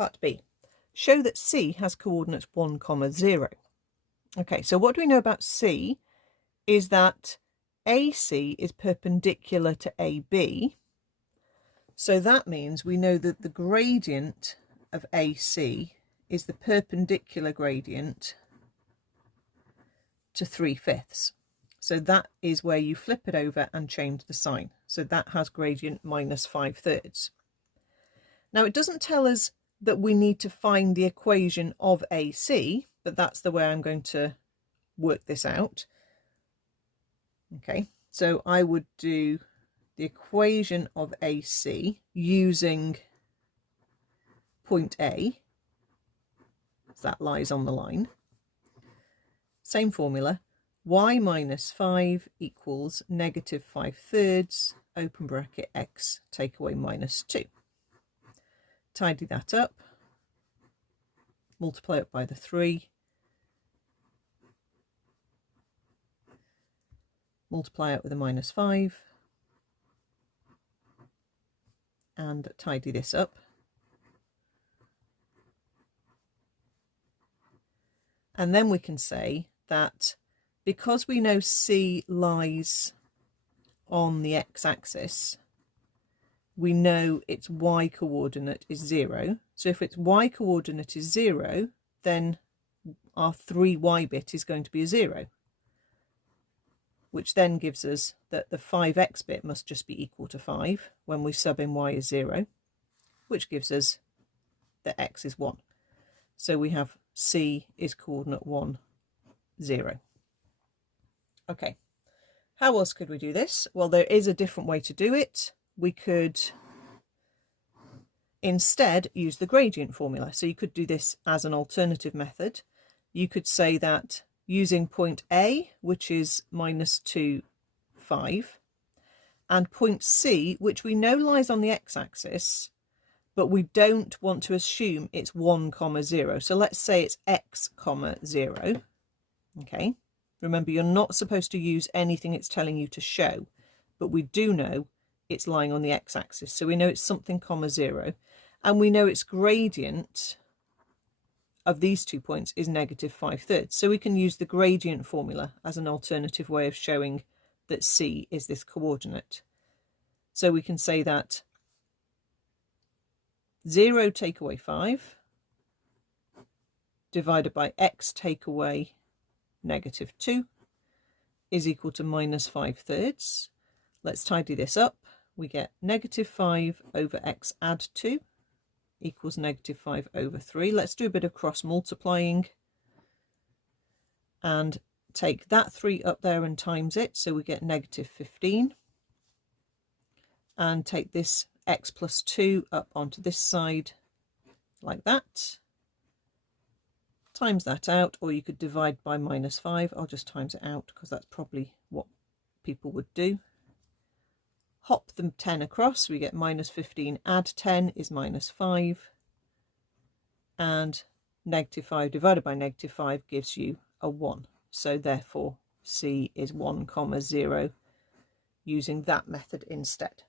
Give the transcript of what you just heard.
Part B. Show that C has coordinates 1, 0. Okay, so what do we know about C is that AC is perpendicular to AB. So that means we know that the gradient of AC is the perpendicular gradient to 3/5. So that is where you flip it over and change the sign. So that has gradient minus 5/3. Now it doesn't tell us that we need to find the equation of AC, but that's the way I'm going to work this out. Okay, so I would do the equation of AC using point A, so that lies on the line. Same formula, y minus 5 equals negative 5/3, open bracket, x take away minus 2. Tidy that up, multiply it by the 3, multiply it with a minus 5, and tidy this up. And then we can say that because we know C lies on the x-axis, we know its y coordinate is 0. So if its y coordinate is 0, then our 3y bit is going to be a 0, which then gives us that the 5x bit must just be equal to 5 when we sub in y as 0, which gives us that x is 1. So we have C is coordinate 1, 0. Okay, how else could we do this? Well, there is a different way to do it. We could instead use the gradient formula. So you could do this as an alternative method. You could say that using point A, which is minus 2, 5, and point C, which we know lies on the x-axis, but we don't want to assume it's 1, 0. So let's say it's x, 0. Okay, remember you're not supposed to use anything it's telling you to show, but we do know it's lying on the x-axis. So we know it's something, 0, and we know its gradient of these 2 points is negative 5/3. So we can use the gradient formula as an alternative way of showing that C is this coordinate. So we can say that 0 take away 5 divided by x take away negative 2 is equal to minus 5/3. Let's tidy this up. We get negative 5 over x add 2 equals negative 5 over 3. Let's do a bit of cross multiplying and take that 3 up there and times it, so we get negative 15. And take this x plus 2 up onto this side like that. Times that out, or you could divide by minus 5. I'll just times it out because that's probably what people would do. Hop the 10 across, we get minus 15 add 10 is minus 5. And negative 5 divided by negative 5 gives you a 1. So therefore C is 1, 0 using that method instead.